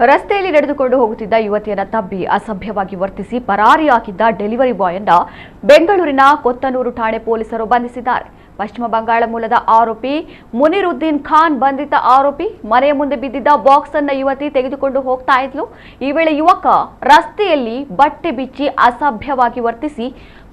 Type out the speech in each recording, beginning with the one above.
ರಸ್ತೆಯಲ್ಲಿ ನಡೆದುಕೊಂಡು ಹೋಗುತ್ತಿದ್ದ ಯುವತಿಯನ್ನ ತಬ್ಬಿ ಅಸಭ್ಯವಾಗಿ ವರ್ತಿಸಿ ಪರಾರಿಯಾಗಿದ್ದ ಡೆಲಿವರಿ ಬಾಯ್ ಅನ್ನು ಬೆಂಗಳೂರಿನ ಕೊತ್ತನೂರು ಠಾಣೆ ಪೊಲೀಸರು ಬಂಧಿಸಿದ್ದಾರೆ. ಪಶ್ಚಿಮ ಬಂಗಾಳ ಮೂಲದ ಆರೋಪಿ ಮುನಿರುದ್ದೀನ್ ಖಾನ್ ಬಂಧಿತ ಆರೋಪಿ. ಮನೆಯ ಮುಂದೆ ಬಿದ್ದಿದ್ದ ಬಾಕ್ಸ್ ಅನ್ನು ಯುವತಿ ತೆಗೆದುಕೊಂಡು ಹೋಗ್ತಾ ಇದ್ಲು. ಈ ವೇಳೆ ಯುವಕ ರಸ್ತೆಯಲ್ಲಿ ಬಟ್ಟೆ ಬಿಚ್ಚಿ ಅಸಭ್ಯವಾಗಿ ವರ್ತಿಸಿ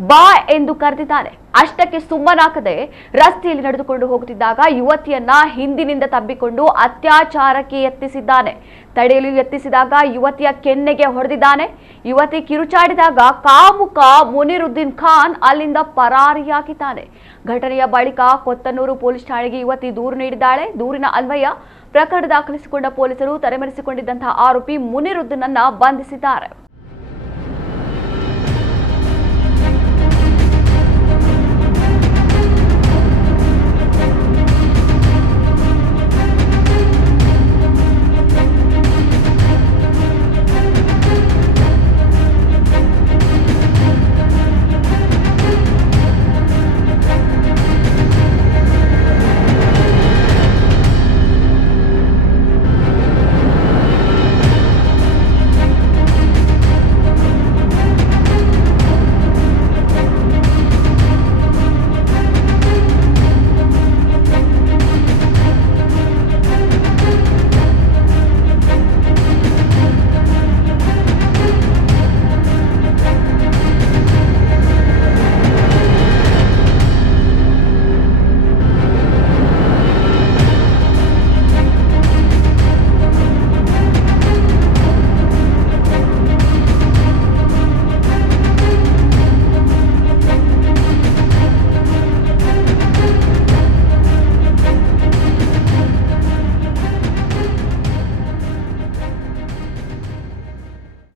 ಬಾ ಎಂದು ಕರೆದಿದ್ದಾನೆ. ಅಷ್ಟಕ್ಕೆ ಸುಮ್ಮನಾಗದೆ ರಸ್ತೆಯಲ್ಲಿ ನಡೆದುಕೊಂಡು ಹೋಗುತ್ತಿದ್ದಾಗ ಯುವತಿಯನ್ನ ಹಿಂದಿನಿಂದ ತಬ್ಬಿಕೊಂಡು ಅತ್ಯಾಚಾರಕ್ಕೆ ಯತ್ನಿಸಿದ್ದಾನೆ. ತಡೆಯಲು ಯತ್ನಿಸಿದಾಗ ಯುವತಿಯ ಕೆನ್ನೆಗೆ ಹೊಡೆದಿದ್ದಾನೆ. ಯುವತಿ ಕಿರುಚಾಡಿದಾಗ ಕಾಮುಕ ಮುನಿರುದ್ದೀನ್ ಖಾನ್ ಅಲ್ಲಿಂದ ಪರಾರಿಯಾಗಿದ್ದಾನೆ. ಘಟನೆಯ ಬಳಿಕ ಕೊತ್ತನೂರು ಪೊಲೀಸ್ ಠಾಣೆಗೆ ಯುವತಿ ದೂರು ನೀಡಿದ್ದಾಳೆ. ದೂರಿನ ಅನ್ವಯ ಪ್ರಕರಣ ದಾಖಲಿಸಿಕೊಂಡ ಪೊಲೀಸರು ತಲೆಮರೆಸಿಕೊಂಡಿದ್ದಂತಹ ಆರೋಪಿ ಮುನಿರುದ್ದೀನ್ ಅನ್ನ ಬಂಧಿಸಿದ್ದಾರೆ.